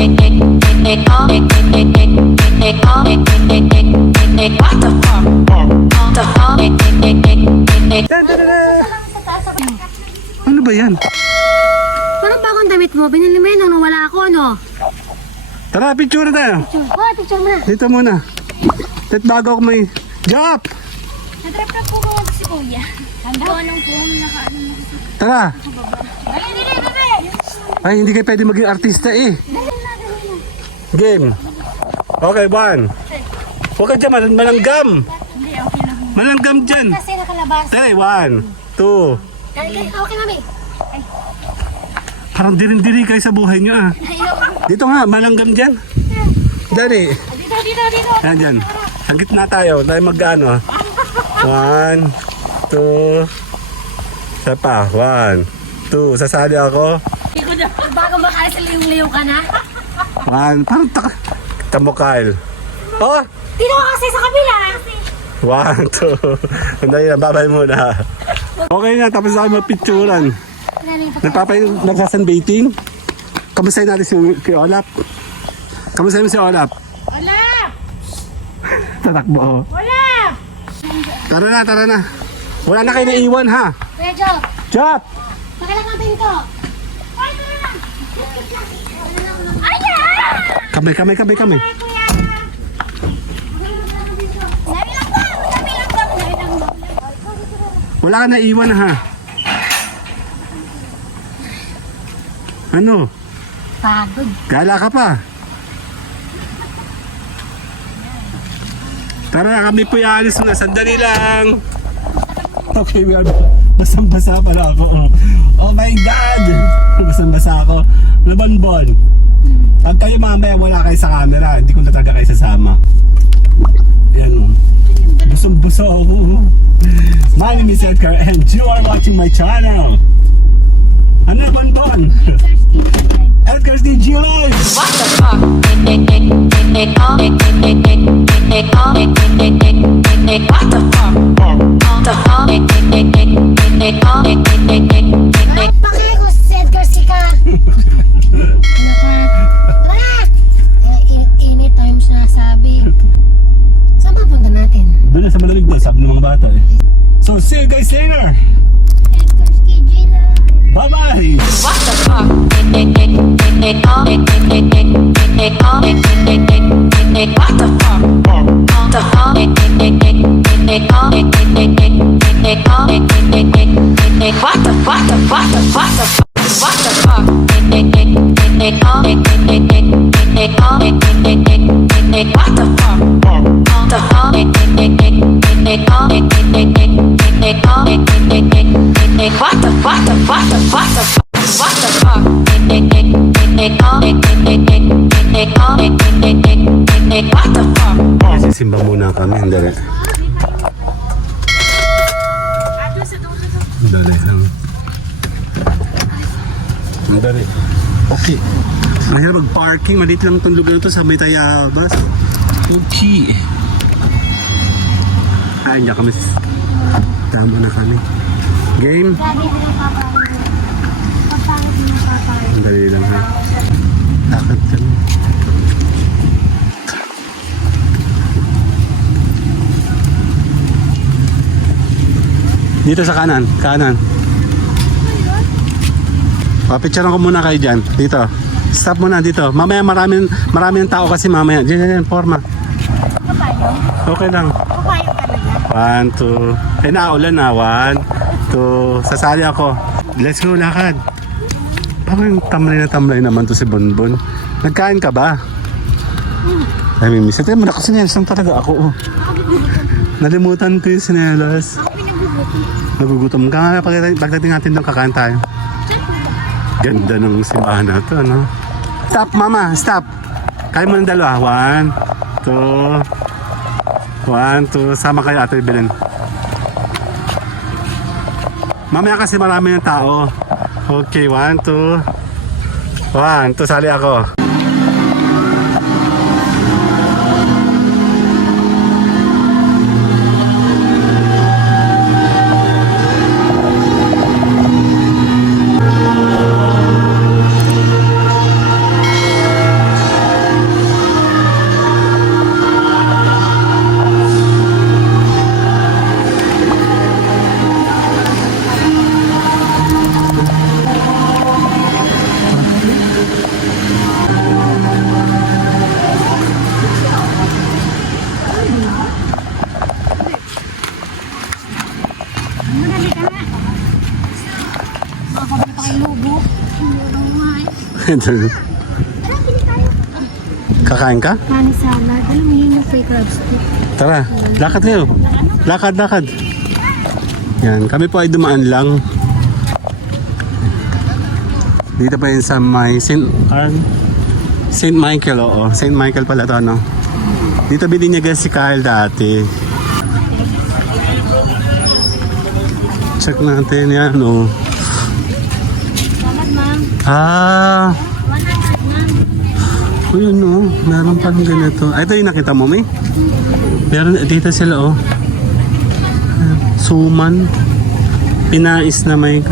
Ano ba yan? Parang bagong damit mo. Binili mo yun nung wala ako, no? Tara, picture na tayo. Oh, picture mo na. Dito muna. At bago ako may job. Natrap na po ko si Kuya. Handa? Anong po, nakaano mo. Tara. Ay, hindi, bebe! Ay, hindi kayo pwede maging artista eh. Game. Okay, one. Huwag ka dyan, malanggam. Hindi, okay lang. Malanggam dyan. Kasi nakalabas. Tara, 1, 2. Okay, mami. Parang dirin-diri kayo sa buhay nyo ah. Dito nga, malanggam dyan. Dali. Dito. Yan dyan. Sa gitna tayo, tayo mag-ano. 1, 2. Isa pa, 1, 2. Sasali ako. Bago makalas sa liyong-liyo ka na. 1, parang tamo Kyle. Oh! Dito ka kasi sa kabila. 1, 2. Andali lang, babay muna. Okay na, tapos na kayo magpicturan. Nagsasunbathing? Kamustahin natin si Olap? Kamustahin mo si Olap? Olap! Tatakbo oh. Olap! Tara na. Wala na kayo naiwan ha. Kuya Joe, Job! makilang ang pinto. Ay, tara na! Ayan! Kamay. Kuya! Dami lang daw! Wala ka naiwan ha. Ano? Pagod. Gala ka pa. Tara, kami po ialis na. Sandali lang. Okay, we are... Basang-basa pala ako. Oh my God! Basang-basa ako. Laban-bon. Pag kayo mamaya wala kayo sa camera, hindi ko na talaga kayo sasama. Yan o. Busong-buso ako. My name is Edgar and you are watching my channel. Ano Bon? Edgar's DG Live! What the fuck? What the fuck? Bakit ko si Edgar Sika? Tara! Init times na sabi. Saan ba punta natin? Doon na sa malamig doon, sabi ng mga bata eh. So, see you guys later! Edgar's KG lang. Bye-bye! What the fuck? What the fuck? Sisimba muna kami, dali. Dali lang. Dali. Okay. Mahirap mag-parking, maliit lang itong lugar ito sa may Tayabas. Okay. Diyan kami. Tama na kami. Game? Lagi din ang papayag. Papayag din ang papayag. Dali lang ha. Lakad kami. Dito sa kanan. Papicturean ko muna kayo dyan. Dito. Stop muna dito. Mamaya maraming tao kasi mamaya. Diyan, forma. Papayag? Okay lang. Papayag talaga? 1, 2. Eh, naulan na. 1, 2. Sasali ako. Let's go, lakad. Parang tamlay naman to si Bonbon. Nagkain ka ba? Ay, may miss. Ito mo na kasi sinelas lang talaga ako. Nalimutan ko yung sinelas. Nagugutom ka nga. Pagdating natin doon, kakain tayo. Ganda ng simbahan na ito, no? Stop, mama. Stop. Kaya mo ng dalawa. 1, 2. 1, 2. Sama kayo, Ate Belen. Mamaya kasi marami ng tao. Okay, 1, 2. 1, 2. Sali ako. Kakain ka? Honey salad. Alam mo yun yung fake crab stick. Tara, lakad kayo. Lakad, lakad. Yan, kami po ay dumaan lang. Dito pa yun sa may St. Michael, oo. St. Michael pala to, no? Dito bininyagan si Kyle dati. Check natin yan, no? Salad, ma'am. Ah, 100, ma'am. ayun, no? Meron palang ganito. Ay, ito yung nakita mo, May? Meron, dito sila, oh. Suman. Pinais na may...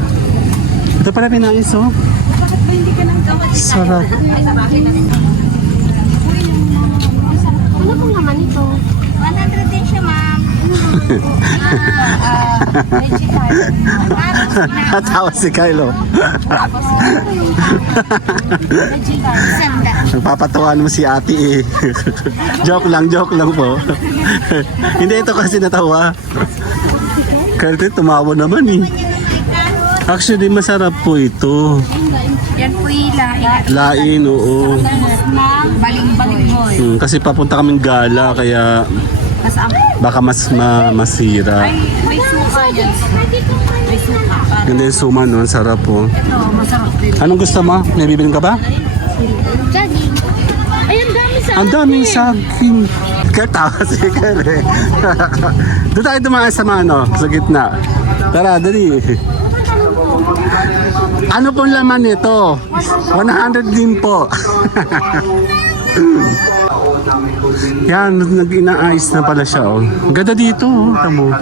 Ito pala pinais, oh. Bakit ba hindi ka nang gawin? Sarap. Ano pong naman ito? 100 din siya, ma'am. Natawa si Kylo. Nagpapatawanan mo si ate eh. Joke lang po. Hindi, ito kasi natawa. Kaya tumawa naman eh. Actually, masarap po ito. Yan po yung lain. Lain, oo. Baling-baling. Kasi papunta kaming gala, kaya baka mas masira. May suka yan. May suka. Ganda yung suman, no? Sarap po. Ito, masarap din. Anong gusto mo? May bibilin ka ba? Saging. Ay, ang dami sa Ang daming saging. Kaya tawa si Kyle eh. Doon tayo dumaan sa sa gitna. Tara, dali. Ano pong laman nito? 100 din po. Yan, nag-inaayos na pala siya. Oh. Ganda dito. Oh. Tamo.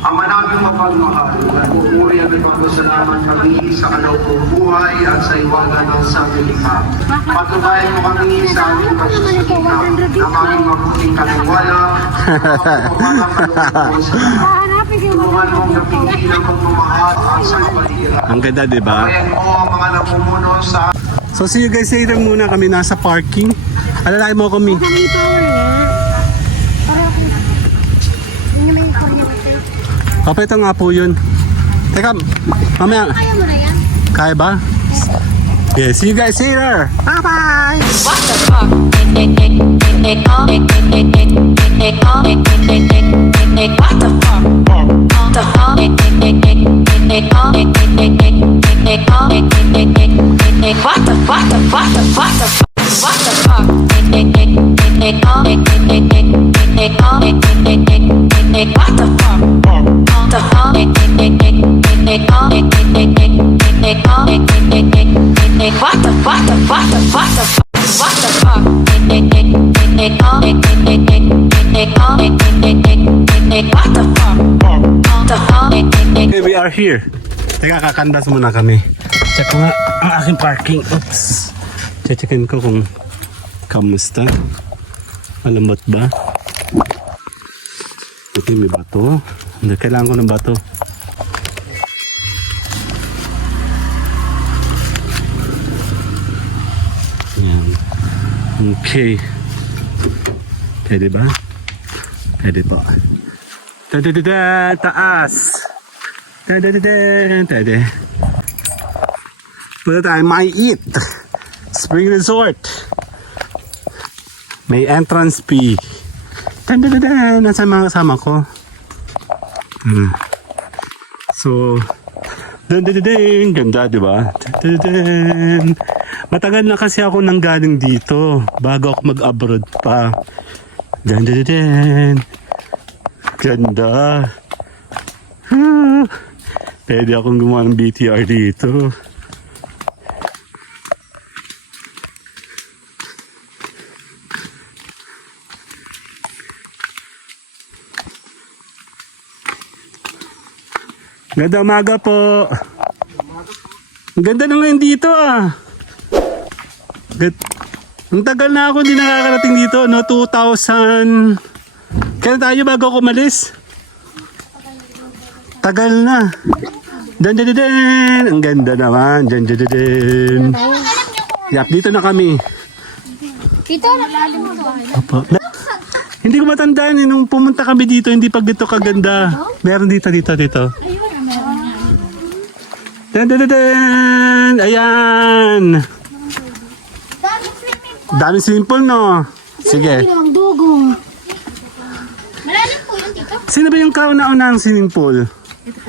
Ang manaming mapagmahal, nagpupuri at nagpapasalamat kami sa kalaupong buhay at sa iwaga ng sanglilikha. Patunayan mo kami sa aming pagsusulikap na aming mabuting katiwala at mga kalooban sa lahat. Tulungan mong napili ng pagmamahal at sa kapaligiran. Ang ganda, di ba? Ayan mo ang mga namumuno sa So see you guys later muna. Kami nasa parking. Alalay mo kami. Kami power niya. Hindi may kuryente. Papa, ito nga po yun. Teka, mamaya. Kaya mo na yan? Kaya ba? Yeah, see you guys later. Bye-bye! What the fuck? What the fuck? The fuck? What the fuck? Okay, we are here. Teka, kakandas muna kami. Check ko nga ang aking parking. Oops. Checkin ko kung kamusta. Malambot ba? Okay, may bato. Hindi, kailangan ko ng bato. Yan. Okay. Pwede ba? Pwede po. Tadadada, taas. Tadadada, tada. Punta tayo, My Eat. Spring Resort. May entrance fee. Tadadada, nasa mga kasama ko. So, dadadadin, ganda, di ba? Dadadadin. Matagal na kasi ako nang galing dito bago ako mag-abroad pa. Dadadadin. Ganda. Pwede akong gumawa ng BTR dito. Ganda umaga po. Ang ganda na ngayon dito ah. Ang tagal na ako hindi nakakarating dito, no? 2000... Kailan tayo bago ako umalis? Tagal na. Dan. Ang ganda naman. Dan. Yap, dito na kami. Dito, nalalim mo to. Opo. Hindi ko matandaan nung pumunta kami dito, hindi pag dito kaganda. Meron dito. Dan! Ayan! Daming swimming pool, no? Sige. Ang dugong. Malalim po yun, tito. Sino ba yung kauna-unang swimming pool?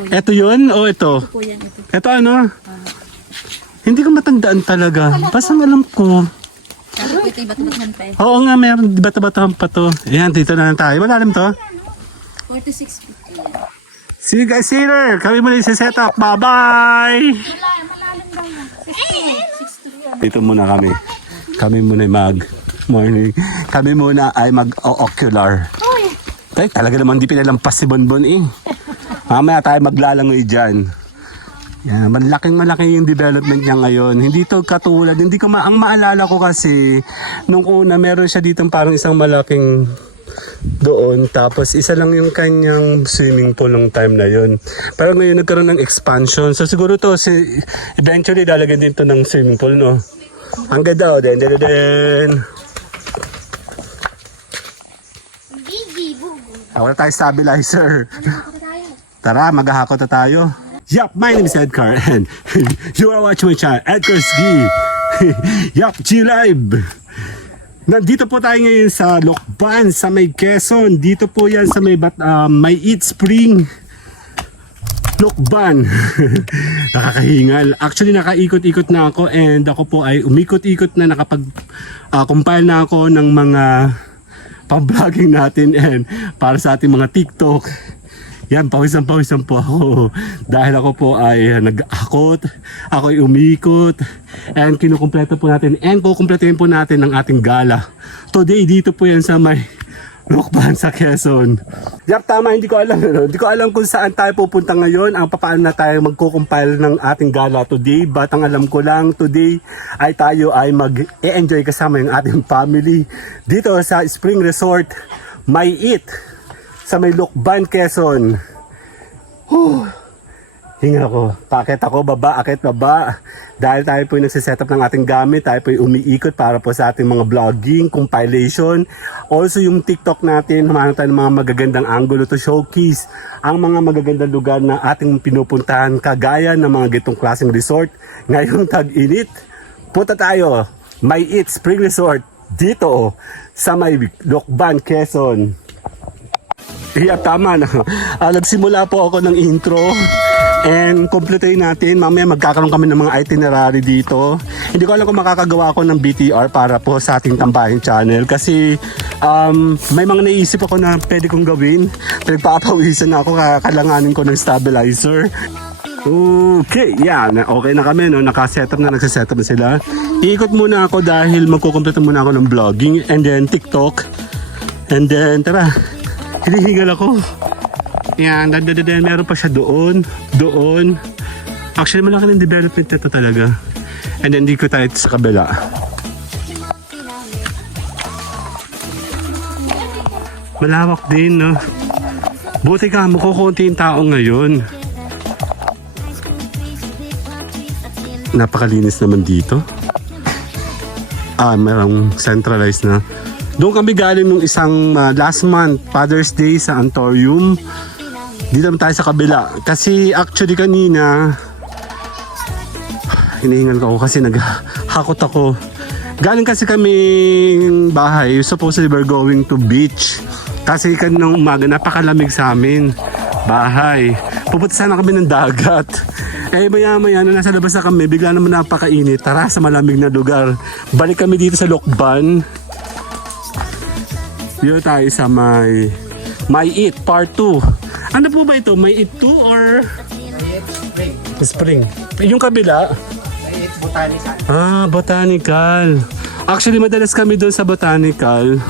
Ito yun o ito? Ito ano? Hindi ko matandaan talaga. Basta alam ko. Ito yung bato-batuhan pa eh. Oo nga, meron. Bata-batahan pa to. Ayan, dito na lang tayo. Malalim to. 46 feet. See you guys later. Kami muna yung set up. Bye-bye! Dito muna kami. Kami muna mag-morning. Kami muna ay mag-ocular. Ay, talaga naman di pinalampas si Bonbon eh. Mamaya tayo maglalangoy dyan. Yan, malaki yung development niya ngayon. Hindi to katulad, ang maalala ko kasi, nung una meron siya dito parang isang malaking doon, tapos isa lang yung kanyang swimming pool ng time na yun. Pero ngayon nagkaroon ng expansion. So siguro to, eventually lalagyan din to ng swimming pool, no? Ang ganda, oh, den. Wala tayo stabilizer. Tara, maghahakot na tayo. Yup, my name is Edgar and you are watching my channel, Edgar's Ski. Yup, G-Live. Nandito po tayo ngayon sa Lokban, sa may Quezon. Dito po yan sa may Eat Spring. Lokban. Nakakahingal. Actually, nakaikot-ikot na ako and ako po ay umikot-ikot na compile na ako ng mga pang-vlogging natin and para sa ating mga TikTok. Yan, pawisan po ako. Dahil ako po ay nag-akot, ako ay umikot, and kinukumpleto po natin, and kukumpletuhin po natin ang ating gala. Today, dito po yan sa may Lokban sa Quezon. Yap, tama, hindi ko alam. Hindi ko alam kung saan tayo pupunta ngayon, ang paano na tayo magkukumpile ng ating gala today. But ang alam ko lang, today ay tayo ay mag-e-enjoy kasama yung ating family. Dito sa Spring Resort, may Eat. Sa may Lokban, Quezon. Hinga ako. Paakit ako, akit baba. Dahil tayo po yung nagsiset up ng ating gamit, tayo po yung umiikot para po sa ating mga vlogging, compilation. Also yung TikTok natin, humanap tayo ng mga magagandang angulo to showcase ang mga magagandang lugar na ating pinupuntahan, kagaya ng mga gitong klaseng resort. Ngayong tag-init, punta tayo, may Eat Spring Resort, dito sa may Lokban, Quezon. Yeah, tama na. Nagsimula po ako ng intro and kumpletuhin natin. Mamaya magkakaroon kami ng mga itinerary dito. Hindi ko alam kung makakagawa ako ng BTR para po sa ating Tambahin channel kasi may mga naisip ako na pwede kong gawin. Nagpapawisan na ako, kakalanganin ko ng stabilizer. Okay, yan. Okay na kami, no? Nakasetup na, nagsasetup na sila. Iikot muna ako dahil magkukumpleto muna ako ng vlogging and then TikTok. And then, tara. Hinihingal ako. Yan, meron pa siya doon. Actually, malaki ng development nito talaga. And then, di ko tayo sa kabila. Malawak din, no? Buti ka, makukunti yung tao ngayon. Napakalinis naman dito. Merong centralized na. Doon kami galing nung isang last month, Father's Day sa Antorium. Dito naman tayo sa kabila. Kasi actually kanina, hinihingal ko kasi naghakot ako. Galing kasi kaming bahay, supposedly we're going to beach. Kasi kanina umaga, napakalamig sa amin. Bahay. Pupunta sana kami ng dagat. Maya-maya na nasa labas na kami, bigla naman napakainit. Tara sa malamig na lugar. Balik kami dito sa Lokban. Dito tayo sa may Eat Part 2. Ano po ba ito? May Eat 2 or? Spring. Yung kabila? May Eat Botanical. Botanical. Actually, madalas kami doon sa Botanical.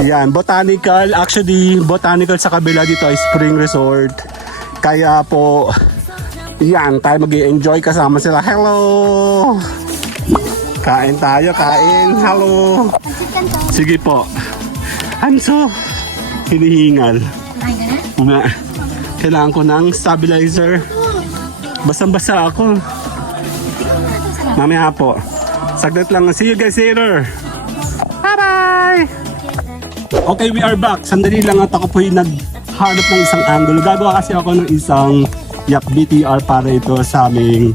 Yan, Botanical. Actually, Botanical sa kabila dito ay Spring Resort. Kaya po, yan, tayo mag-i-enjoy kasama sila. Hello! Kain tayo, kain. Hello! Sige po. I'm so hinihingal. Kailangan ko ng stabilizer. Basang-basa ako. Mamaya po. Saglit lang. See you guys later. Bye-bye! Okay, we are back. Sandali lang at ako po yung naghanap ng isang angle. Gagawa kasi ako ng isang Yup, BTR para ito sa aming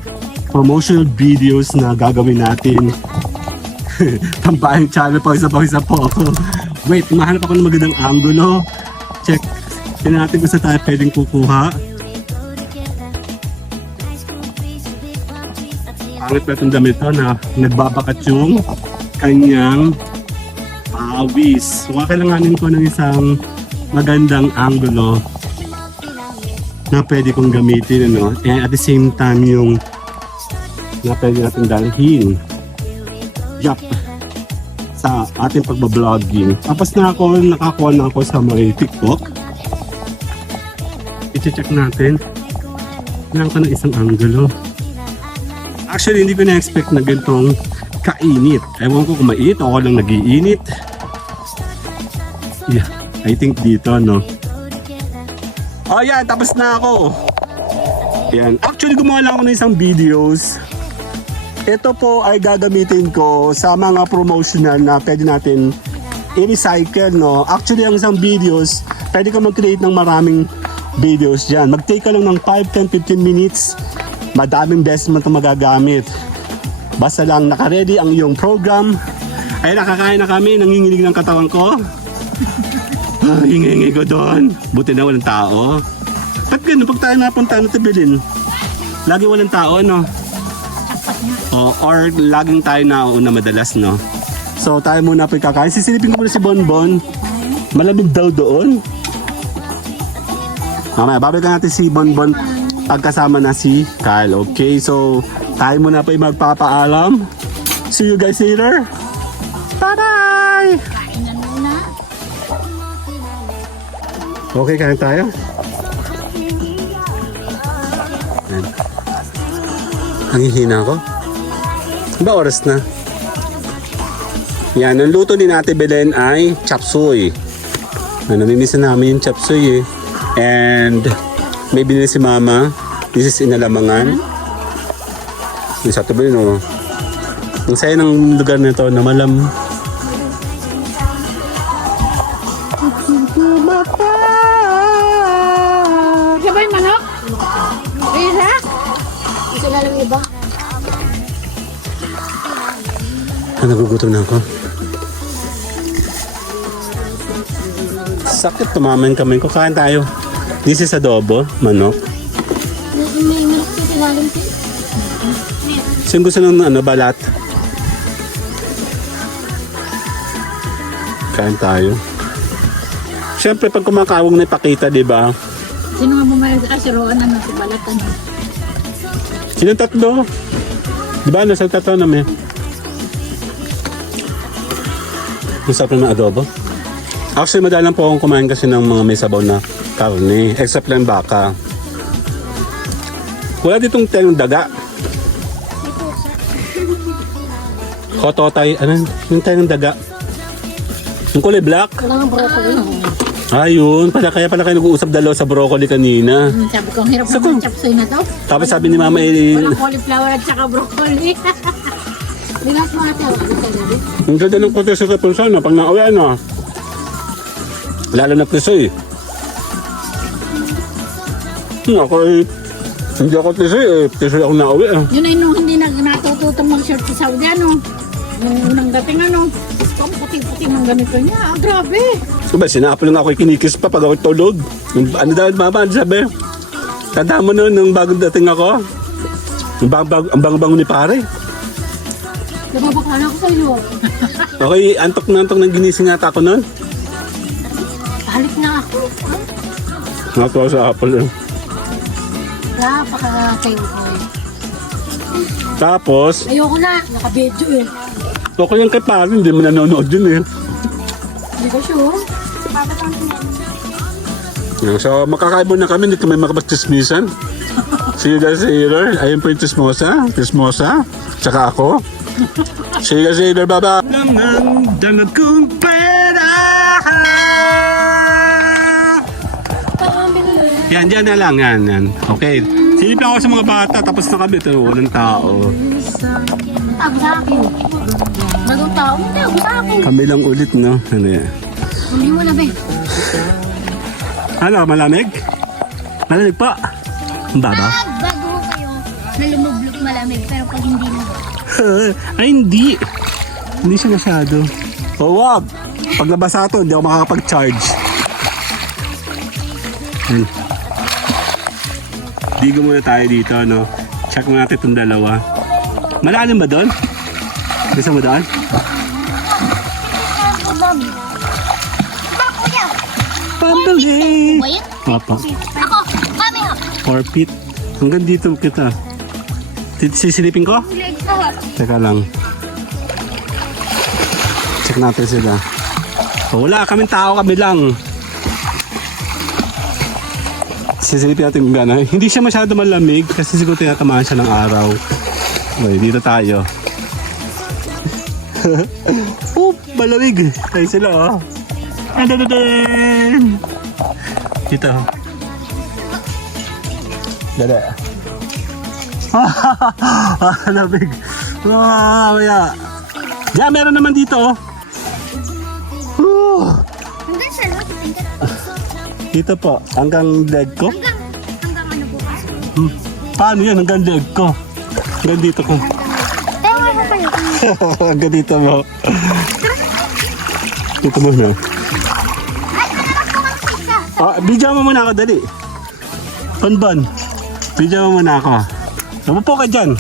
promotional videos na gagawin natin. Tampaing channel, pawisa po ako. Wait, mahanap ako ng magandang angulo. Check. Tingnan natin kung saan tayo pwedeng kukuha. Pangit pa itong damit to na nagbabakat yung kanyang awis. So, kailanganin ko ng isang magandang angulo na pwede kong gamitin, ano? And at the same time, yung na pwede natin dalhin. Yup. Sa ating pagbabloging. Tapos nakakuha na ako sa mga TikTok. I-check natin. Kailangan ko ng isang angulo. Actually, hindi ko na-expect na ganitong kainit. Ewan ko kung mainit o ako lang nag-iinit. Yeah, I think dito, no? Oh, yan. Tapos na ako. Yan. Actually, gumawa lang ako ng isang videos. Ito po ay gagamitin ko sa mga promotional na pwede natin i-recycle, no? Actually, ang isang videos, pwede ka mag-create ng maraming videos dyan. Mag-take ka lang ng 5, 10, 15 minutes. Madaming beses mo ito magagamit. Basta lang naka-ready ang iyong program. Ay, nakakain na kami. Nanginginig ng katawan ko. Hingi-hingi ko doon. Buti na walang tao. Ba't ganun? Pag tayo napunta na Tibilin, lagi walang tao, no? Or laging tayo nauna madalas, no? So, tayo muna po kakain. Sisilipin ko muna si Bonbon. Malamig daw doon. Mamaya, babalikan natin si Bonbon pagkasama na si Kyle. Okay, so tayo muna po magpapaalam. See you guys later. Bye-bye! Kain na muna. Okay, kain tayo. Ayan. Ang hihina ko. Ba oras na? Yan, ang luto din natin Belen ay chop suey. Namimiss na namin yung chop suey eh. And may binili si Mama. This is inalamangan. Yung sa tabi, no? Ang saya ng lugar nito na malam. Siya ba yung manok? Isa? Isa na lang iba. Nagugutom na ako. Sakit tumaman kamay ko. Kain tayo. This is adobo, manok. May manok sa ilalim ko. Sino gusto ng balat? Kain tayo. Siyempre pag kumakawang na ipakita, di ba? Sino nga bumayag ka si Roan na nasa balatan? Sino tatlo? Di ba nasa tatlo namin? Masarap na adobo. Actually, madalang po akong kumain kasi ng mga may sabaw na karne. Except lang baka. Wala ditong tayong daga. Kototay. Ano? Yung tayong daga. Yung kulay black. Wala nga broccoli. Ayun. Kaya pala kayo nag-uusap dalawa sa broccoli kanina. Sabi ko, ang hirap Sako. naman chapsoy na to. Tapos sabi ni Mama Walang cauliflower at saka broccoli. Bigat mo ate. ang ganda ng kote sa kapunsan na pag nauwi na. Lalo na preso eh. Ako eh. Hindi ako preso eh. Preso ako nauwi eh. Yun ay nung hindi natututong mag-short sa Saudi, ano? Nung unang dating, ano? Ang puti-puti ng ganito niya. Ah, grabe. Diba, sinapo lang ako kinikis pa pag ako tulog. Ano daw, Mama, ano sabi? Tanda mo nun, nung bagong dating ako. Ang bango-bango ni pare. Nababakala ko sa'yo. Okay, antok ng ginising ata ako nun. Balik na ako. Natuwa sa apple eh. Napaka-kayo ko eh. Tapos, Ayoko na. Naka-video eh. okay lang kay pare, hindi mo nanonood yun eh. Hindi ko sure. So, makakaibon na kami, hindi kami makapag-chismisan. See you guys later. Ayun po yung chismosa, tsaka ako. See you guys later, bye-bye. Naman, dalag kong pera. Yan, dyan na lang, yan. Okay. Silip ako sa mga bata, tapos na kami. Ito, walang tao. Tago sa akin. Bagong tao, tago sa akin. Kami lang ulit, no? Ano yan? Hindi mo na, be. Ano, malamig? Malamig pa. Ang baba? Pag bago kayo na lumublok malamig, pero pag hindi na. Ay, hindi. Hindi siya masyado. Oh, wag. Pag nabasa ito, hindi ako makakapag-charge. Digo muna tayo dito, no? Check muna natin itong dalawa. Malalim ba doon? Gusto mo doon? Pambali! Wait, Papa, ako, kami ha. 4 feet. Hanggang dito kita. Sisilipin ko? Teka lang. Check natin sila. Oh, wala kaming tao, kami lang. Sisilipin natin kung gano'n. Hindi siya masyado malamig kasi siguro tinatamaan siya ng araw. Okay, dito tayo. Oh, malamig. Ay sila, oh. Adadadaan! Dito. Dada. Malamig. Maya. Diyan, meron naman dito, oh. Hanggang sa lot, Dito po, hanggang leg ko. hanggang ano bukas. Paano yan? Hanggang leg ko. Hanggang dito ko. Ewan ko kayo. Hanggang dito mo. Dito muna. Ay, hanap ko ang pizza. Video mo muna ako, dali. Bonbon. Video mo muna ako. Napupo ka dyan.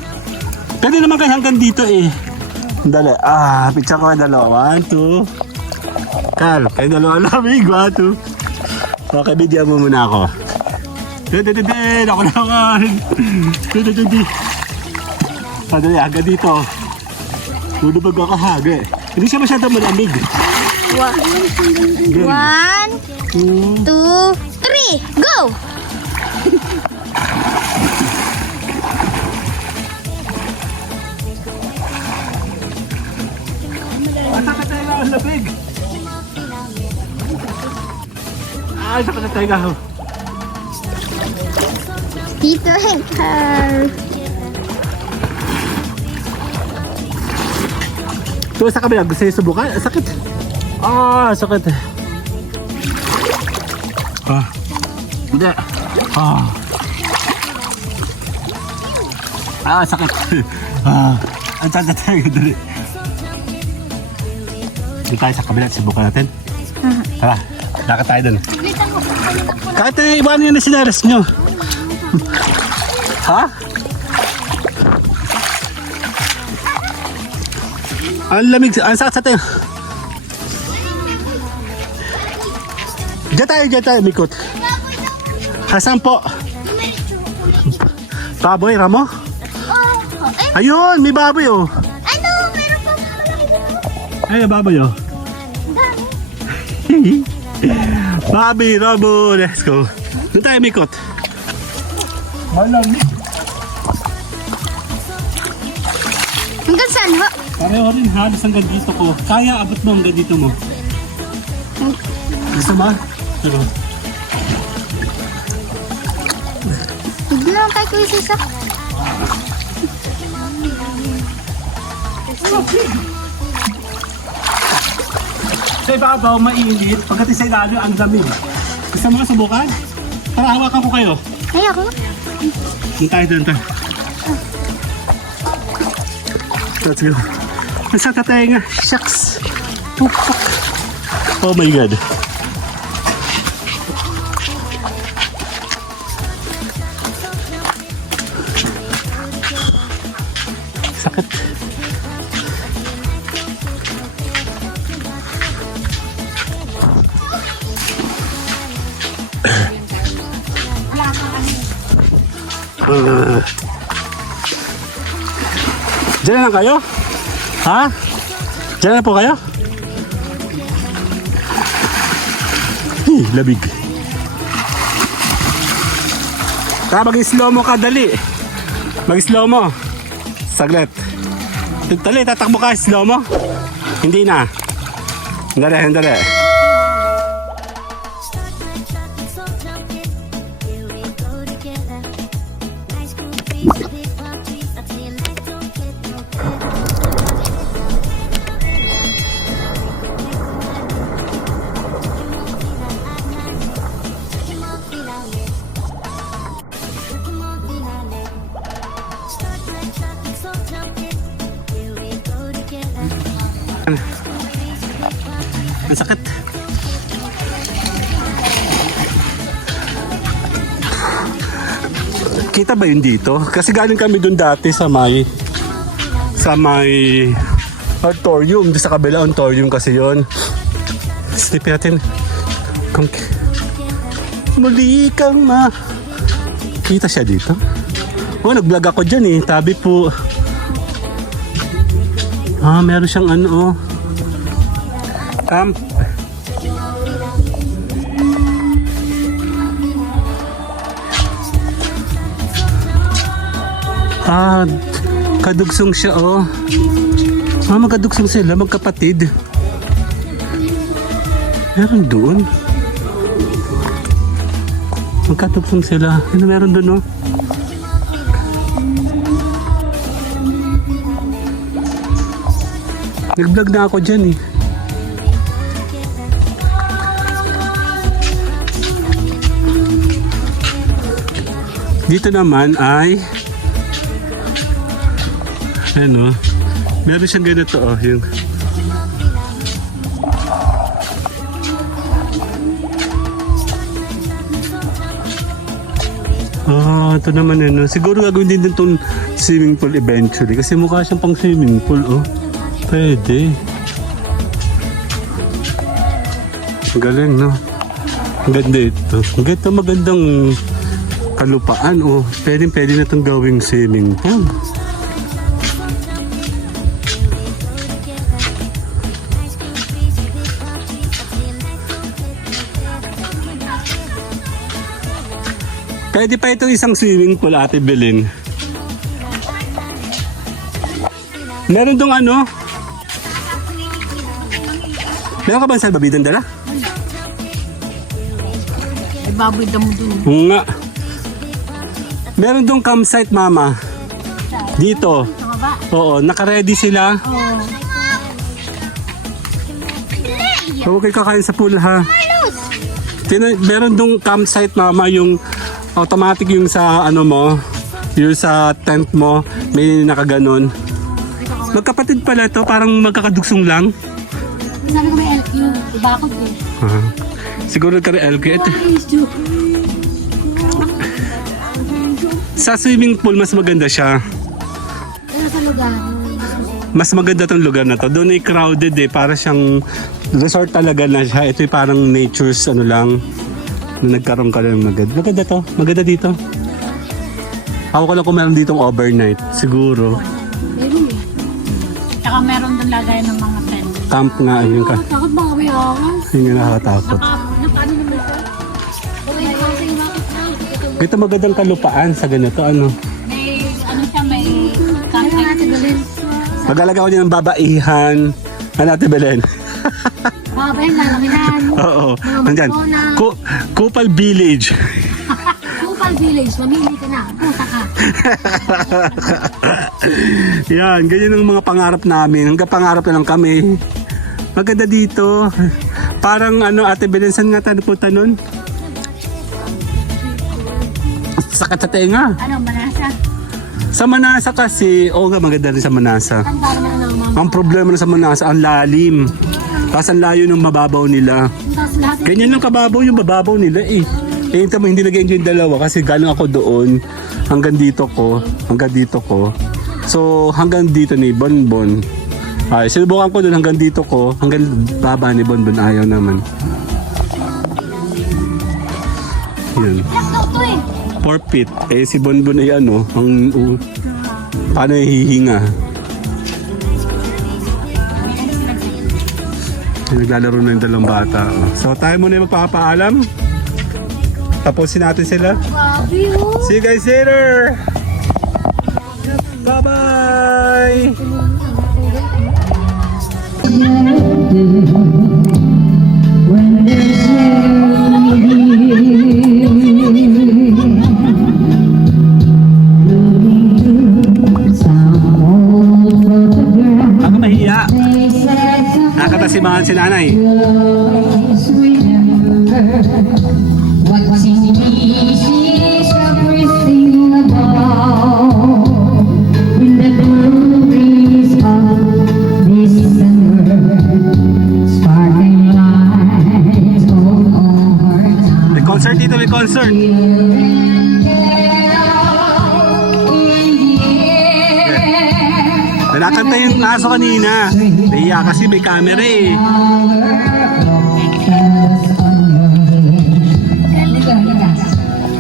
Pwede naman kayo hanggang dito eh. Dali. Picture ko kayo dalawa. 1, 2. Carl, kayo dalawa lamig. 1, 2. Okay, video mo muna ako. Ako naman. Dali, hanggang dito. Bulubag ako haga eh. Hindi siya masyadong malamig. 1, 2, 3, go! Lamig. Ay, sakit na tayo. Dito, Hector. So, sa kabila, gusto niyo subukan? Sakit. Sakit. Hindi. Sakit. Ang sakit tayo. Dali. Dito tayo sa kabila, subukan natin. Tara, lakad tayo dun. Kahit ibahan nyo na sinaras nyo. Ha? Ang lamig, ang sakit sa tayo. Diyan tayo, Mikot. Hasan po. Baboy, Ramo? Ayun, may baboy oh. Ano? Meron pa malaki. Ay, baboy oh. Baboy, Ramo, let's go. Doon tayo, Mikot. Malamig. Hanggang saan ho? Pareho rin halos hanggang dito ko. Kaya abot mo hanggang dito mo. Gusto mo? Ano? Hindi lang tayo kuya sisa. Sa ibabaw, mainit. Pagdating sa ilalim, ang lamig. Gusto mo subukan? Tara, hawakan ko kayo. Ay, ako? Doon tayo. Let's go. Nasa tatay nga. Shucks. Oh, fuck. Oh my God. Sakit. Diyan lang kayo? Ha? Diyan na po kayo? Labig. Mag-slow mo ka, dali. Mag-slow mo. Saglit. Dali, tatakbo ka, slow mo. Hindi na. Dali. Ang sakit. Kita ba yun dito? Kasi galing kami dun dati sa may auditorium. Doon sa kabila auditorium kasi yun. Slipin natin. Kung muli kang kita siya dito. Oh, nag-vlog ako dyan eh. Tabi po. Meron siyang ano oh. Camp. Kadugsong siya oh. Magkadugsong sila, magkapatid. Meron doon. Magkadugsong sila. Ano meron doon oh? Nag-vlog na ako dyan eh. Dito naman ay ano, meron siyang ganito oh, yung ito naman ano, siguro gagawin din itong swimming pool eventually kasi mukha siyang pang swimming pool oh. Pwede. Galing no. Ang ganda ito. Ang ganda, magandang kalupaan oh. Pwede na itong gawing swimming pool. Pwede pa itong isang swimming pool, Ate Belen. Meron dong ano? Meron ka ba salbabidang dala? Ay, baboy damo dun. Oo nga. Meron dong campsite, Mama. Dito. Sa baba. Oo, naka-ready sila. Oo. Okay, kakain sa pool ha. Meron dong campsite, Mama, yung automatic yung sa ano mo, yung sa tent mo, may nakaganon. Magkapatid pala to, parang magkakadugsong lang. Sabi ko may LQ. Iba ako eh. Siguro ka rin LQ. Sa swimming pool, mas maganda siya. Pero sa lugar. Mas maganda tong lugar na to. Doon ay crowded eh. Para siyang resort talaga na siya. Ito ay parang nature's ano lang. Na nagkaroon ka lang maganda. Maganda to. Maganda dito. Ako ko lang kung meron ditong overnight. Siguro. Meron eh. Tsaka meron doon lagay ng mga tent. Camp nga. Yun ka. Takot ba kami ako? Yun yung nakakatakot. Paano naman ito? Ito magandang kalupaan sa ganito. Ano? May ano siya, may camping. Maglalagay ko din ng babaihan. Ano Ate Belen? Ben, lalamihan. Oo. Nandyan. Kupal Village. Kupal Village, mamili ka na. Puta ka. Yan, ganyan ang mga pangarap namin. Hanggang pangarap na lang kami. Maganda dito. Parang ano, Ate Belen, saan nga tayo punta nun? Sakit sa tenga. Ano, Manasa? Sa Manasa kasi, oo nga, maganda rin sa Manasa. Ang dami na ng mga. Ang problema na sa Manasa, ang lalim. Tapos ang layo ng mababaw nila. Tapos lahat. Ganyan lang kababaw yung bababaw nila eh. Eh, tama, hindi nag-enjoy yung dalawa kasi galing ako doon hanggang dito ko. So, hanggang dito ni Bonbon. Ay, sinubukan ko doon hanggang dito ko, hanggang baba ni Bonbon ayaw naman. Yun. Lakdo to eh. 4 feet. Eh, si Bonbon ay ano, paano hihinga? Naglalaro na yung dalawang bata. So, tayo muna yung magpapaalam. Tapusin natin sila. Grabe oh. See you guys later! Bye-bye! Ako mahiya. Nakatasimahan si nanay. What's in pieces everything about in the breeze of December. aso kanina. Nahiya kasi may camera eh.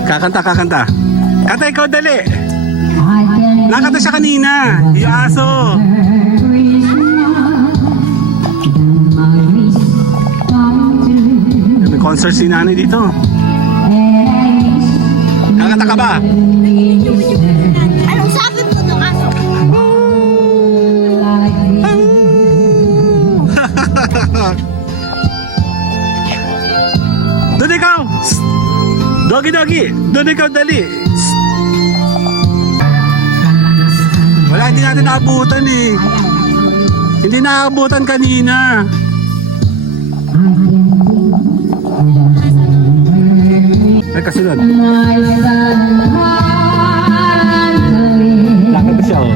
Kakanta. Kanta ikaw, dali. Nakanta siya kanina. Yung aso. May concert si nanay dito. Kakanta ka ba? Anong sabi mo itong aso? Doon ikaw! Doggy! Doon ikaw, dali! Wala, hindi natin naabutan eh. Hindi naabutan kanina. Ay, kasunod. Lakad ba siya, oh?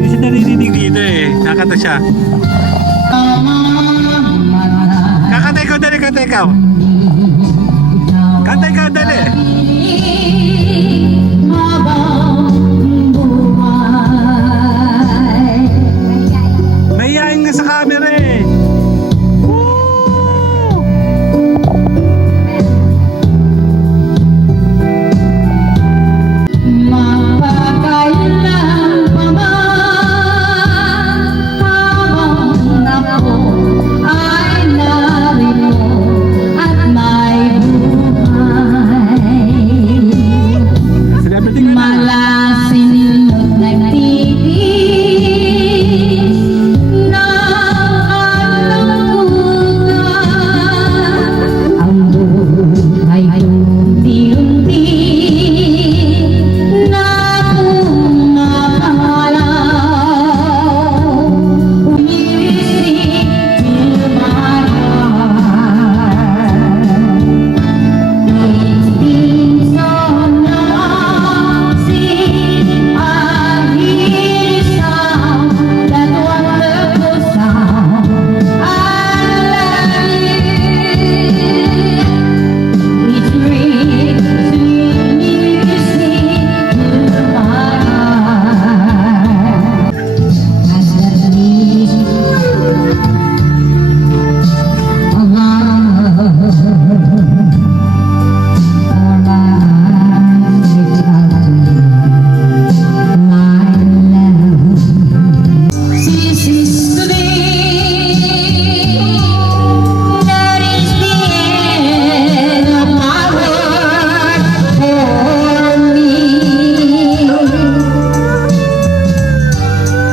Hindi siya narinig dito eh. Nakanta siya. Kakanta ikaw, dali, kanta ikaw. Kanta ikaw, dali. Mahihayin nga sa camera eh. Celebrity ka na.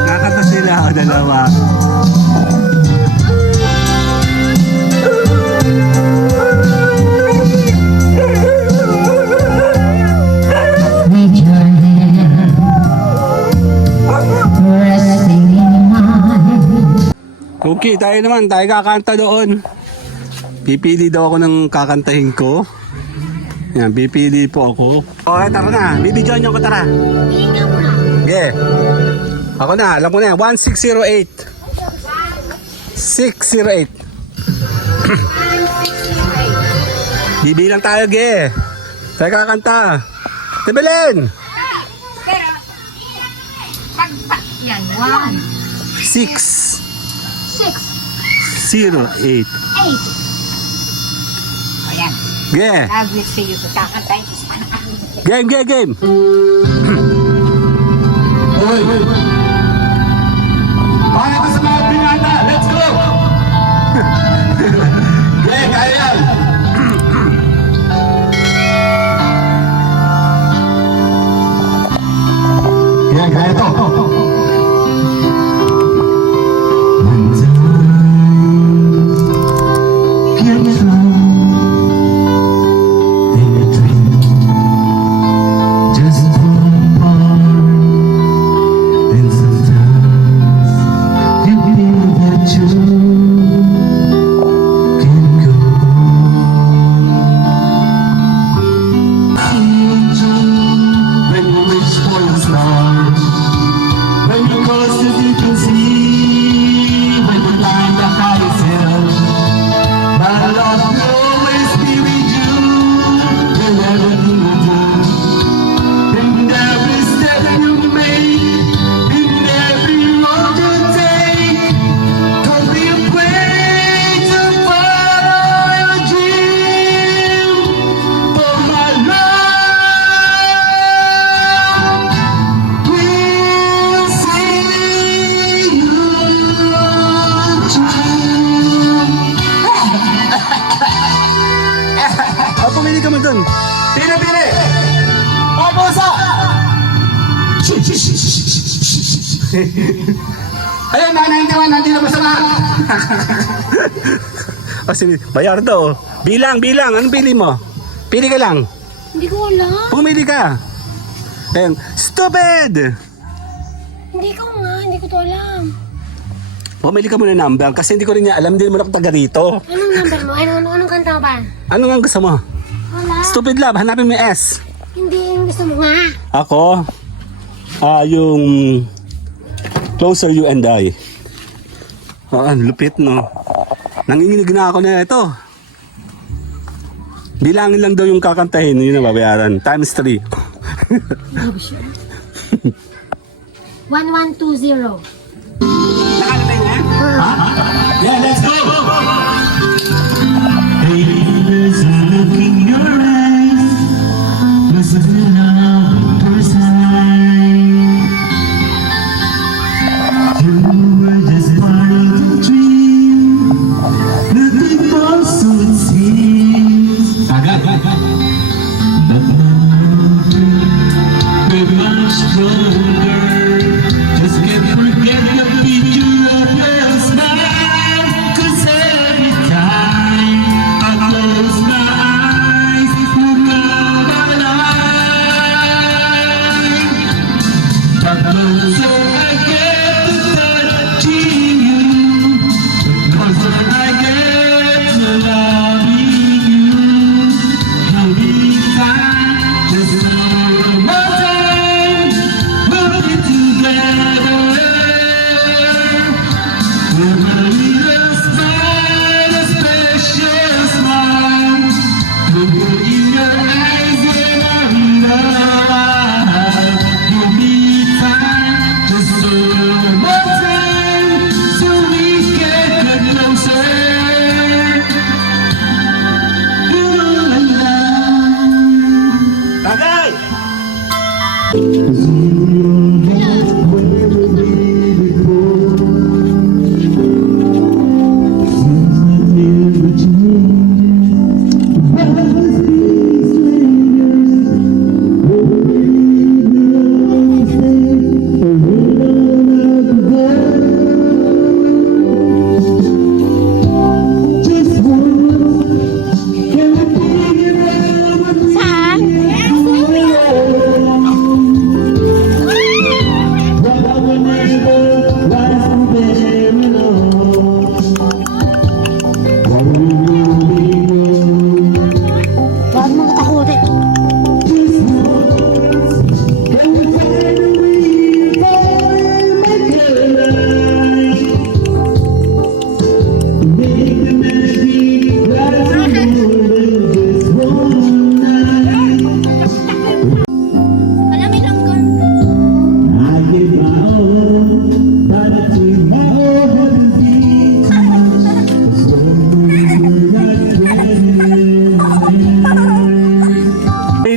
Nakanta sila o dalawa. Okay, tayo naman. Tayo kakanta doon. Pipili daw ako ng kakantahin ko. Yan, pipili po ako. Okay, tara na. Bibidyoan niyo ko, tara. Yeah. Ako na, alam ko na yan. 1608. 608. Bibilang tayo, ge. Tayo kakanta. Tibelen! Yan, 1, 6. 6, 08. 8. Ayan. Ge. Love will see you. Kakantay. Game. Hoy. Para ka sa mga binata. Let's go! Game, kaya yan. Game, kaya to. mo dun. Pili, pili! Mga pusa! Ayun, 991, hindi na masama. O sige, bayar daw. Bilang, bilang. Anong pili mo? Pili ka lang. Hindi ko alam. Pumili ka. Ayun, stupid! Hindi ko nga, hindi ko to alam. Pumili ka muna ng number kasi hindi ko rin niya alam. Hindi mo na ako taga rito. Anong number mo? Anong kanta mo ba? Ano nga gusto mo? Wala. Stupid love, hanapin mo yung S. Hindi, yung gusto mo nga. Ako, yung Closer You and I. Lupit no. Nanginginig na ako na ito. Bilangin lang daw yung kakantahin, yun na babayaran. Times 3. 1120. Nakalabay na? Ha? Yeah, let's go! Baby, there's a look in your eyes. Was it love at first sight? You were just part of the dream. Nothing more so it seems. Agad. But now we're much stronger. Just can't forget the picture of your smile. 'Cause every time I close my eyes, you come alive. The closer I get to touching you, the closer I get to loving you. Every time, just one more time, we'll be together. We're a little smile, a special smile. Look in your eyes and I'm alive. Give me time, just one more time, so we can get closer. Tagay! Saan? Huwag mo takutin. Malamin ang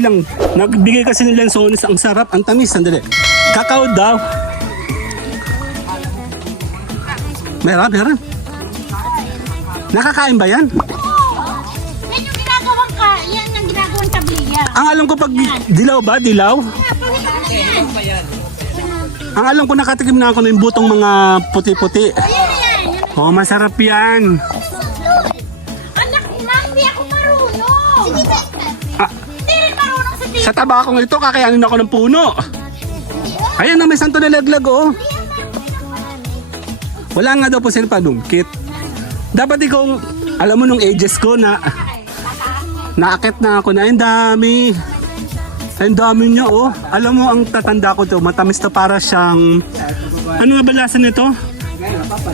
Lang, nagbigay kasi ng lansones, ang sarap, ang tamis, sandali. Kakao daw. Meron. Nakakain ba yan? Yan yung ginagawang ka. Yan ang ginagawang tabliya. Ang alam ko pag dilaw ba? Dilaw? Ang alam ko nakatikim na ako ng butong mga puti-puti. Ayan. Oh, masarap yan. Anak na, hindi ako marunong. Sige ba? Hindi rin marunong sa Sa tabakong ito, kakayanin ako ng puno. Ayan na, may santo na laglag, oh. Wala nga daw po sila panungkit. Dapat ikaw, alam mo nung ages ko na naakit na ako na, ang dami. Ang dami niya, oh. Alam mo, ang tatanda ko to, matamis to para siyang, ano nga ba lasa nito?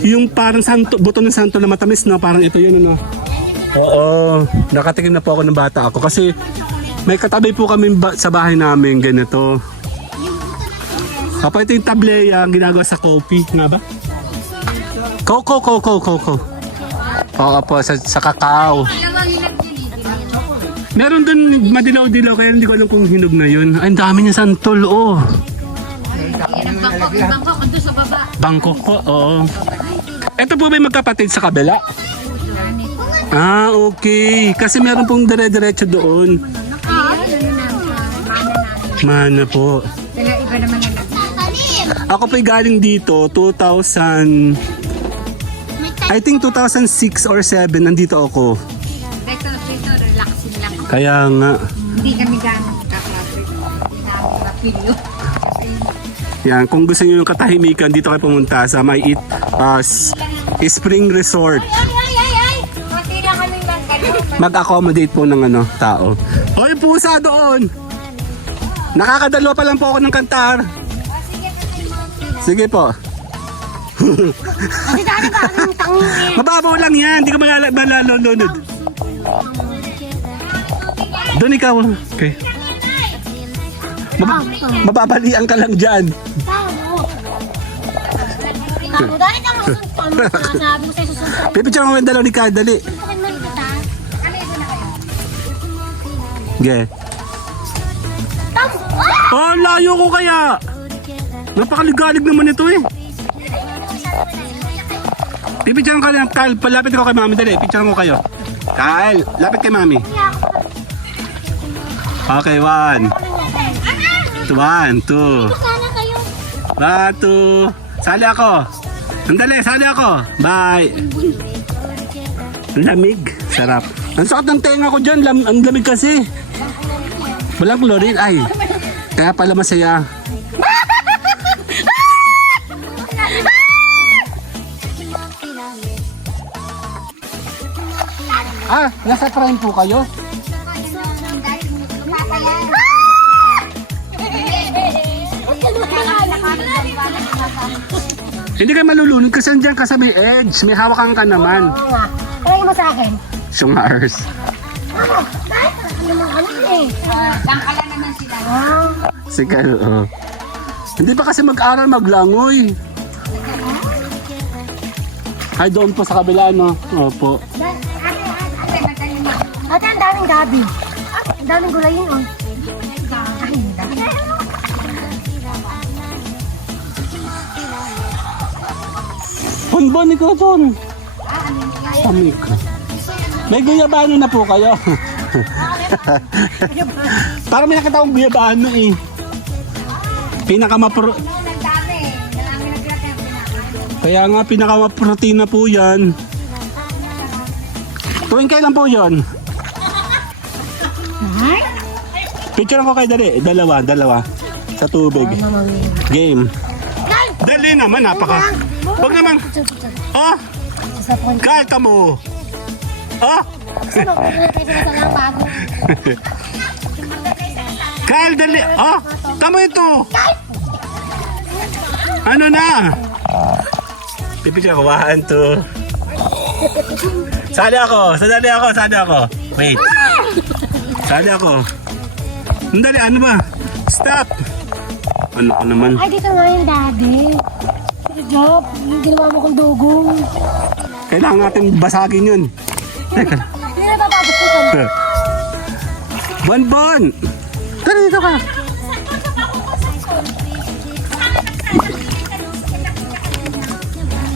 Yung parang santo, buto ng santo na matamis, no? Parang ito yun, ano? Oo, nakatikim na po ako ng bata ako kasi may katabi po kami sa bahay namin ganito. Kapag ito yung tableya, ginagawa sa coffee, nga ba? Coco. Oo po, sa kakao. Meron dun madilaw-dilaw kaya hindi ko alam kung hinog na yun. Ay, ang dami niya santol, oh. Bangkok, doon sa baba. Bangkok po, oo. Ito po ba yung magkapatid sa kabila? Ah, okay. Kasi meron pong dire-diretso doon. Mana po. Kaya iba naman na Ako po'y galing dito, 2000... I think 2006 or 7, nandito ako. Dito, relaxing lang. Kaya nga. Hindi kami gano'ng kaklase. Napilyo. Yan, kung gusto niyo yung katahimikan, dito kayo pumunta sa may Spring Resort. Ay! Kunti na kami lang gano'n. Mag-accommodate po ng tao. Hoy, pusa doon! Nakakadalawa pa lang po ako ng kantar. Sige po. Kasi dati ba ang tangin? Mababaw lang yan, hindi ka malalunod. Doon ikaw. Okay. Mababalian ka lang dyan. Dahil ang sabi mo sa'yo susunod. Pipicture mo yung dalaw ni Kad, dali. Okay. Oh, layo ko kaya. Napakaligalig naman ito eh. Pipicture ka lang, Kyle. Palapit ko kay Mami, dali. Picture mo kayo. Kyle, lapit kay Mami. Okay, 1, 2. Sana kayo. 1, 2. Sali ako. Sandali, sali ako. Bye. Lamig. Sarap. Ang sakit ng tenga ko dyan. Ang lamig kasi. Walang chlorine. Ay. Kaya pala masaya. Ah, nasa prime po kayo? Hindi kayo malulunod kasi andyan ka sa may edge. May hawakan ka naman. Oo nga. Try mo sa akin. Sungars. Dangkala naman sila. Sige, oo. Hindi pa kasi mag-aral maglangoy. Ay, doon po sa kabila, no? Opo. Ate, ang daming gabi. Ang daming gulayin, oh. Ay, Bonbon, ikaw doon. Amik. May guyabano na po kayo. Parang may nakita akong guyabano eh. Kaya nga pinakamaprotein na po yan. Tuwing kailan po yun? Picture ko kayo dali. Dalawa. Sa tubig. Game. Dali naman, napaka. Huwag naman. Oh! Kalta mo. Oh! Kyle, dali. Oh! Tama ito. Ano na? Pipicture ko. 1, 2. Sali ako. Wait. Sali ako. Dali, ano ba? Stop. Ano ka naman? Ay, dito nga yung daddy. Good job. Yung ginawa mo kong dugong. Kailangan natin basagin yun. Teka. Hindi na bababot ko ka. Bonbon! Tara dito ka.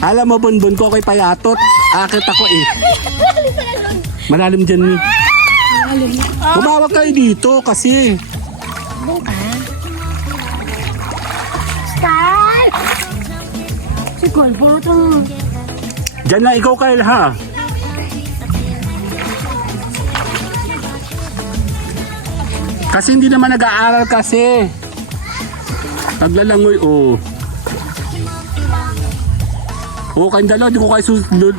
Alam mo, Bonbon ko ako'y payatot. Akit ako eh. Malalim dyan. Bumawag kayo dito kasi. Doon ka. Style! Si Cole, puro itong... Diyan lang ikaw, Kyle, ha? Kasi hindi naman nag-aaral kasi. Naglalangoy, oh. Oo, kayong dalawa, di ko kayo susunod.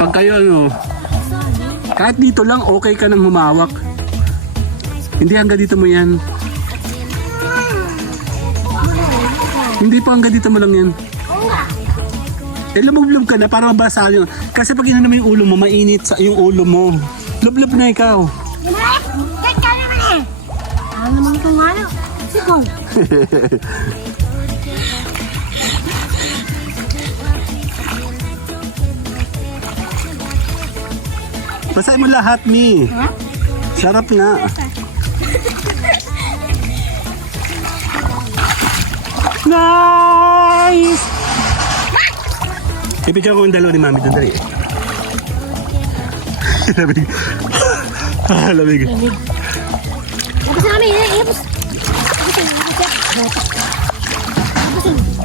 Pag kayo, ano, kahit dito lang, okay ka nang humawak. Hindi hanggang dito mo yan. Hindi pa hanggang dito mo lang yan. Eh, lumublob ka na para mabasa yun. Kasi pag inanam yung ulo mo, mainit sa yung ulo mo. Lublob na ikaw. Kahit ka naman eh! Ano naman itong ano? Si Cole. Basahin mo lahat, Mi. Sarap na. Nice! Ipicture ko yung dalawa ni Mami doon. Dali. Lamig. Lamig. Tapos namin, tapos.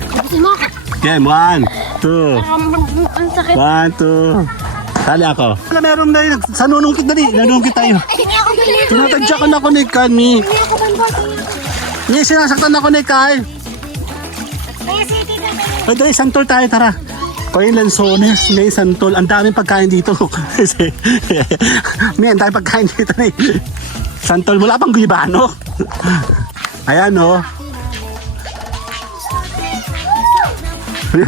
Tapusin mo. Game, 1, 2. Ang sakit. 1, 2. Tali ako. Wala, meron na yun. Sa nunungkit, dali. Nanungkit tayo. Hindi ako galit. Tinatadyakan ako ni Kami. Hindi ako banbas. Hindi, sinasaktan ako ni Kyle. Kaya si Tita Tita. Ay, dali, santol tayo, tara. Koy Lanzones, may santol. Ang daming pagkain dito. May, ang daming pagkain dito. Santol, wala pang guyabano. Ayan, oh.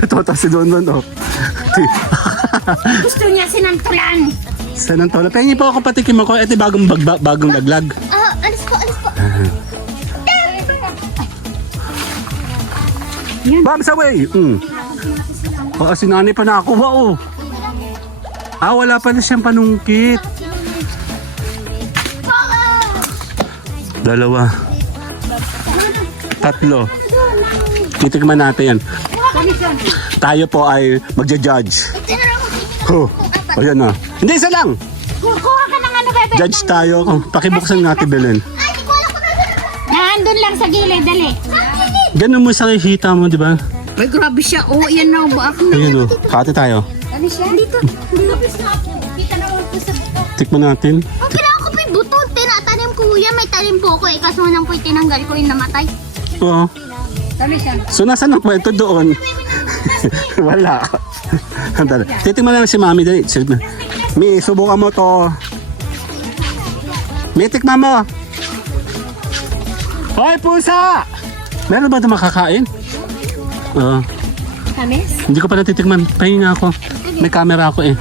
Toto si Don, oh. Gusto niya sinantulan. Santol. Pengi po ako patikim ako. Ito bagong laglag. Alis po, alis po. Bob's away! Oo, si nanay pa nakakuha, oh. Wala pa na siyang panungkit. 2. 3. Titigman natin yan. Tayo po ay magja-judge. Oh, ayan na. Hindi, isa lang. Kuha ka ng ano, Bebe. Judge tayo. Pakibuksan natin, Belen. Nandun lang sa gilid, dali. Ganun mo sa hita mo, di ba? Ay, grabe siya. Oh, yan na. Ako na. Ayan, oh. Kati tayo. Ano siya? Dito. Dito. Kita na ako sa buto. Tikman natin. Ang kailangan ko pa yung buto. Tinatanim ko yan. May tanim po ko eh. Kaso nang po tinanggal ko yung namatay. Oo. Kami siya. So, nasaan ang kwento doon? Wala. Andali. Titingnan lang si Mami. Dali. Mi, subukan mo to. Mi, tikman mo. Hoy, pusa! Meron ba ito makakain? Oo. Kamis? Hindi ko pa natitikman. Pahinga ako. May camera ako eh.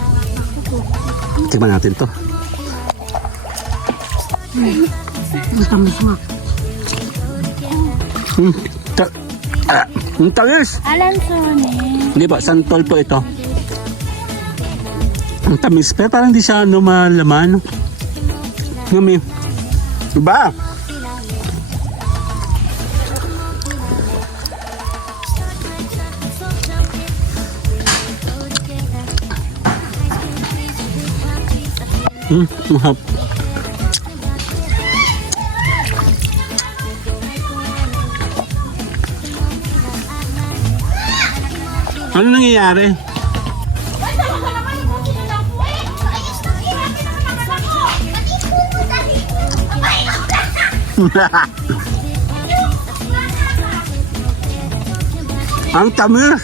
Tikman natin to. Ang tamis! Alansone. Hindi ba? Santol po ito. Ang tamis pa. Parang di siya lumalaman. Ngami. Diba? Mahap. Ano nangyayari? Ang tamis!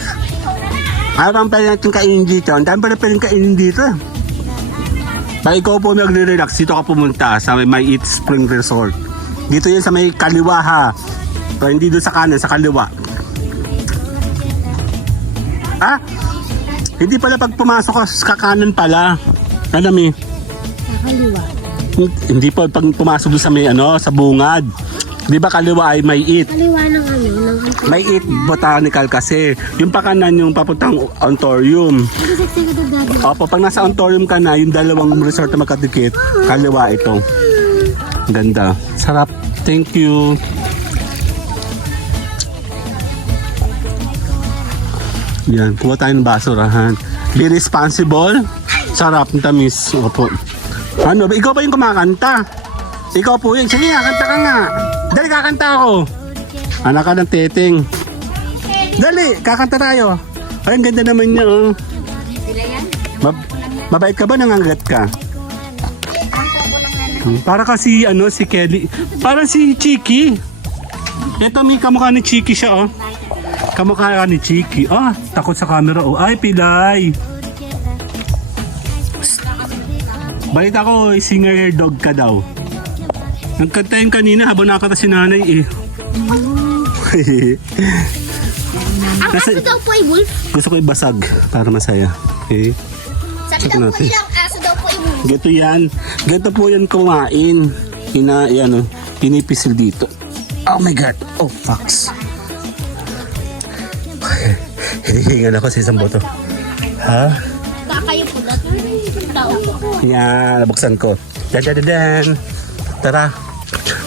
Habang pala natin kainin dito, ang dami pala pwedeng kainin dito. Pag ikaw po magre-relax, dito ka pumunta sa may Eat Spring Resort. Dito yun sa may kaliwa ha. So, hindi doon sa kanan, sa kaliwa. Ah? Hindi pala pag pumasok ka sa kanan pala. Ano mi? Sa kaliwa. Hindi pa pag pumasok doon sa may sa bungad. Di ba kaliwa ay may Eat? Kaliwa ng ano? Ng May Eat Botanical kasi. Yung pa kanan yung papuntang Ontorium. Nagsasaksi ka doon, Daddy. Opo, pag nasa Ontorium ka na, yung dalawang resort na magkadikit, kaliwa ito. Ganda. Sarap. Thank you. Yan, kuha tayo ng basurahan. Be responsible. Sarap, ang tamis. Opo. Ano, ikaw pa yung kumakanta. Ikaw po yun. Sige nga, kanta ka nga. Dali, kakanta ako. Anak ka ng teteng. Dali, kakanta tayo. Ay, ang ganda naman niya, oh. Mabait ka ba? Nangangat ka? Para kasi, si Kelly. Para si Chiki. Ito, may kamukha ni Chiki siya, oh. Kamukha ni Chiki. Takot sa camera, oh. Ay, Pilay. Balita ko, singer dog ka daw. Nagkanta yung kanina habang nakata si nanay, eh. Ang aso daw po ay wolf. Gusto ko ibasag para masaya. Okay. Sabi Check daw po natin. nilang aso daw po ay wolf. Ganito yan. Ganito po yan kumain. Pinipisil dito. Oh my God. Oh, fox. Hinihingan ako sa isang boto. Ha? Kakayo po na. Tao po. Yan, nabuksan ko. Dan. Tara.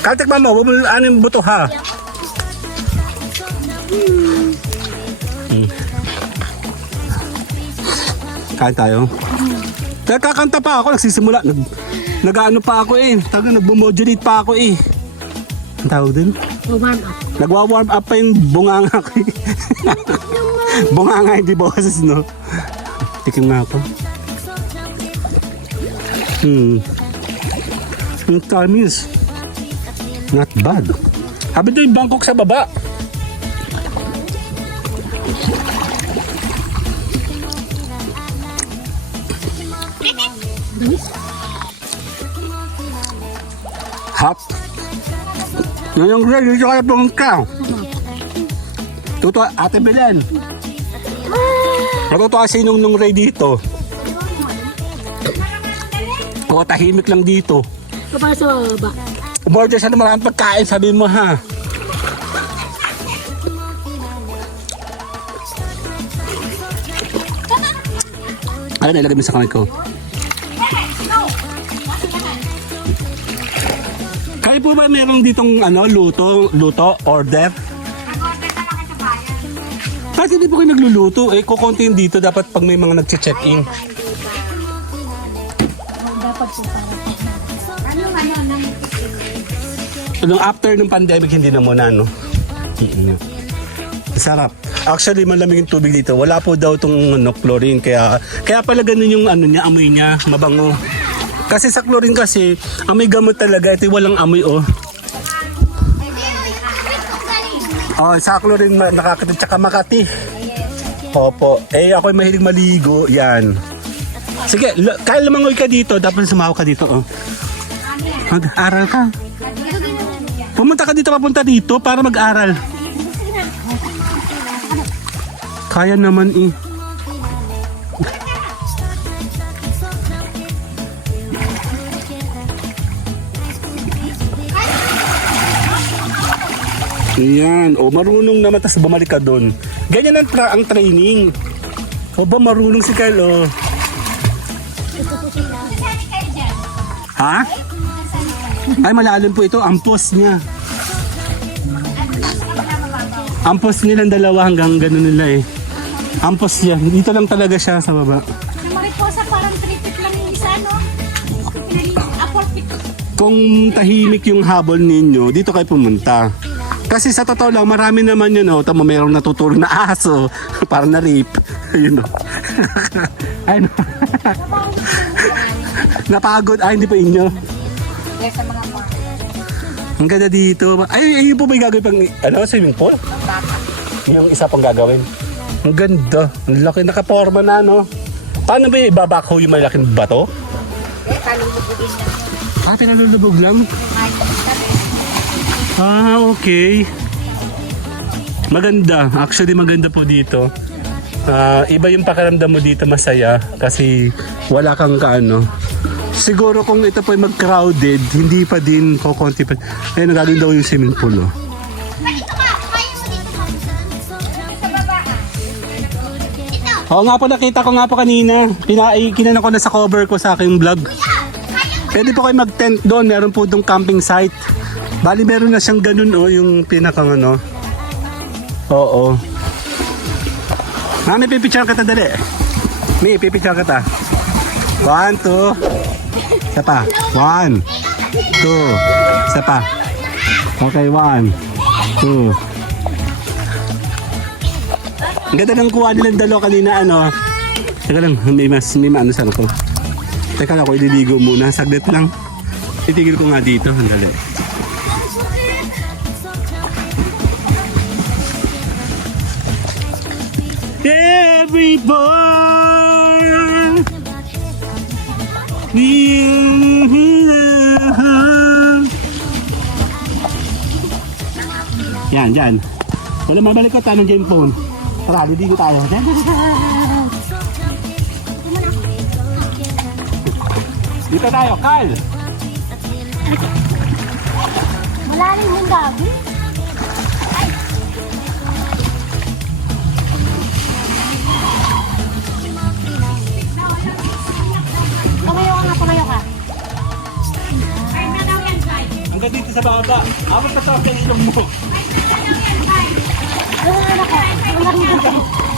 Kaltek mama, huwag mo yung buto ha. Kain tayo. Nagkakanta pa ako, nagsisimula. Nag-ano pa ako eh. Nagbo-modulate pa ako eh. Ang tawag din? Warm up. Nagwa-warm up pa yung bunganga ko eh. Bunganga, hindi boses, no? Tikim nga ako. Yung tamis. Not bad. Habit na yung Bangkok sa baba. Hap. Yun yung red, dito kayo pumunta. Tuto, Ate Belen. Natuto kasi nung Ray dito. O, tahimik lang dito. Kapag sa baba. Umorder siya ng maraming pagkain, sabi mo ha. Ano nilagay mo sa kamay ko? Kaya po ba meron ditong luto, order? Kasi hindi po kayo nagluluto. Eh, kukonti yung dito. Dapat pag may mga nag-check-in. Nung after ng pandemic, hindi na muna, no? Sarap. Actually, malamig yung tubig dito. Wala po daw itong chlorine. Kaya pala ganun yung amoy niya, mabango. Kasi sa chlorine kasi, amoy gamot talaga. Ito walang amoy, oh. Oh, sa chlorine nakakatid tsaka Makati. Opo. Eh, ako'y mahilig maligo. Yan. Sige, kaya lumangoy ka dito. Dapat sumawa ka dito, oh. Mag-aral ka. Pumunta ka dito, papunta dito para mag-aral. Kaya naman eh. Ayan. O, marunong naman, tapos bumalik ka doon. Ganyan ang training. O ba, marunong si Kyle, o. Ha? Ay, malalim po ito. Ampos niya. Ampos nilang dalawa hanggang ganun nila eh. Ampos niya. Dito lang talaga siya sa baba. Sa Mariposa, parang 3 feet lang yung isa, no? 4 feet. Kung tahimik yung habol ninyo, dito kayo pumunta. Kasi sa totoo lang, marami naman yun, oh. Tama, mayroong natutulog na aso. Parang na-rape. Yun, oh. Ay, no. Napagod. Ay, hindi pa inyo. Yes, sa mga park. Ang ganda dito. Ay, yun po ba yung gagawin pang, swimming pool? Yung isa pang gagawin. Ang ganda. Ang laki nakaporma na, no? Paano ba yung ibabakho yung malaking bato? Palulubugin na. Pinalulubog lang? Okay. Maganda. Actually, maganda po dito. Iba yung pakiramdam mo dito, masaya. Kasi wala kang kaano. Siguro kung ito po ay mag-crowded, hindi pa din kukunti pa. Ayun, nagagawin daw yung swimming pool, oh. Ito ka! Kaya mo dito, sa baba. Ito! Oo nga po, nakita ko nga po kanina. Kinana ko na sa cover ko sa aking vlog. Pwede po kayo mag-tent doon. Meron po doon camping site. Bali, meron na siyang ganun, oh, yung pinakang ano. Oo. May pipicture ka ta dali. May pipicture ka ta. 1, 2. Isa pa. 1, 2. Isa pa. Okay, 1, 2. Ang ganda ng kuha nilang dalawa kanina, ano. Teka lang, may ano sa ko. Teka lang, ako ililigo muna. Saglit lang. Titigil ko nga dito. Ang dali. Everyone yan, dyan. Wala mabalik ko tayo ng game phone. Tara, lidigo tayo. Dito tayo, Kyle. Malalim yung gabi. Tumayo ka. Hanggang dito sa baba. Apat pa sa akin ilong mo.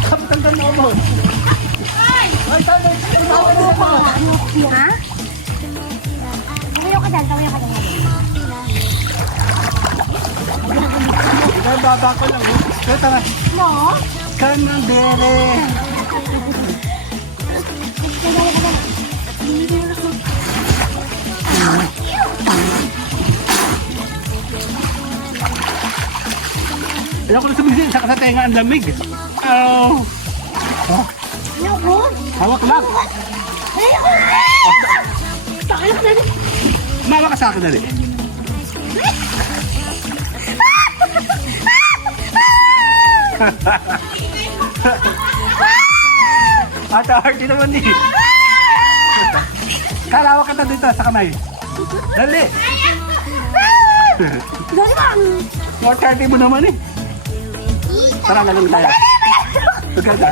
Kapag hanggang na ako. Ha? Tawayo ka dyan, tawayo ka dyan. Ay, baba ko lang. Pero tara. No? Kanandere. Hindi ako na sumisin. Saka sa tenga ang lamig. Oh. Ano ko? Hawak lang. Tawayo ka dyan. Mawa ka sa akin dali. Ate Artie naman eh. Kalawak kita dito sa kamay. Dali. Dali ka. More 30 mo naman eh. Tara na lang tayo. Maganda.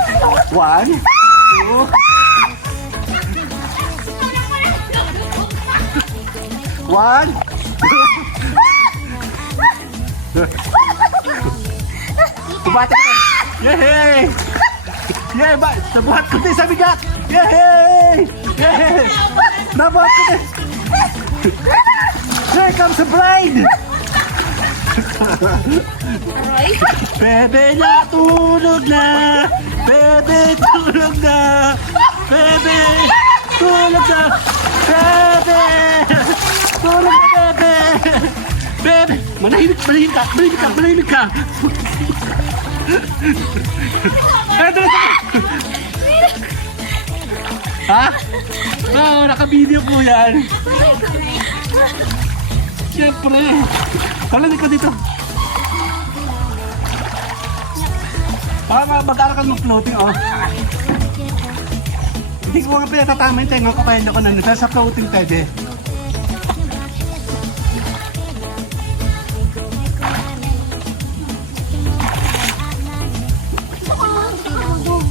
1, 2. 1. Bumati kita. Yehey! Yehey! Nabuhat ko tayo sa bigat! Yehey! Yehey! Nabuhat ko tayo! Here comes the bride! Bebe na tulog na! Bebe tulog na! Bebe tulog na! Bebe! Tulog na, bebe! Bebe! Manahimik ka! Manahimik ka! Eto na! Ha? Oo, naka-video po yan. Siyempre. Talaga ka dito. Mag-aral ka ng floating, oh. Hindi ko nga pinatatama yung tenga ko kaya hindi ko nandun. Sa floating pwede.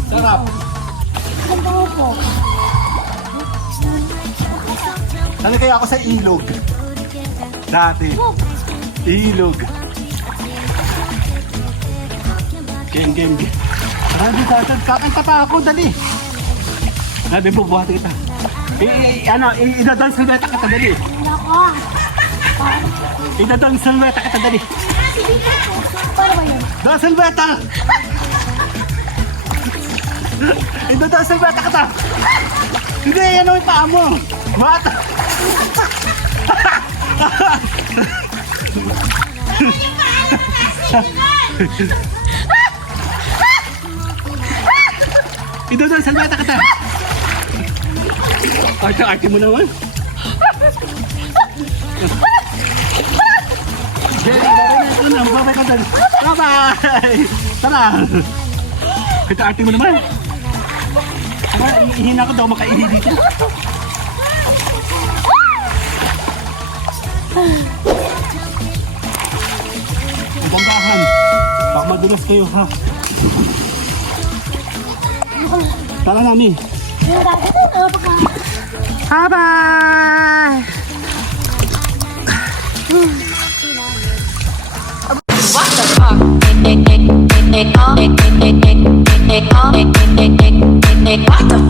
Sarap. Ganda mo po. Nalagay ako sa ilog. Dati. Ilog. Geng. Dali, kakanta pa ako, dali. Dali, bubuhati kita. Idadang silweta kita, dali. Nako. Idadang silweta kita, dali. Paano ba yun? Dang silweta! Idadang silweta kita. Hindi, yan yung paa mo. Bata. Idadang silweta kita. Arte mo naman. Babay ka dun. Bye-bye! Tara! Ito arte mo naman. Tara, ihina ko daw makaihi dito. Magandaan. Baka madulas kayo, ha? Tara namin. Bye-bye! What the fuck? What the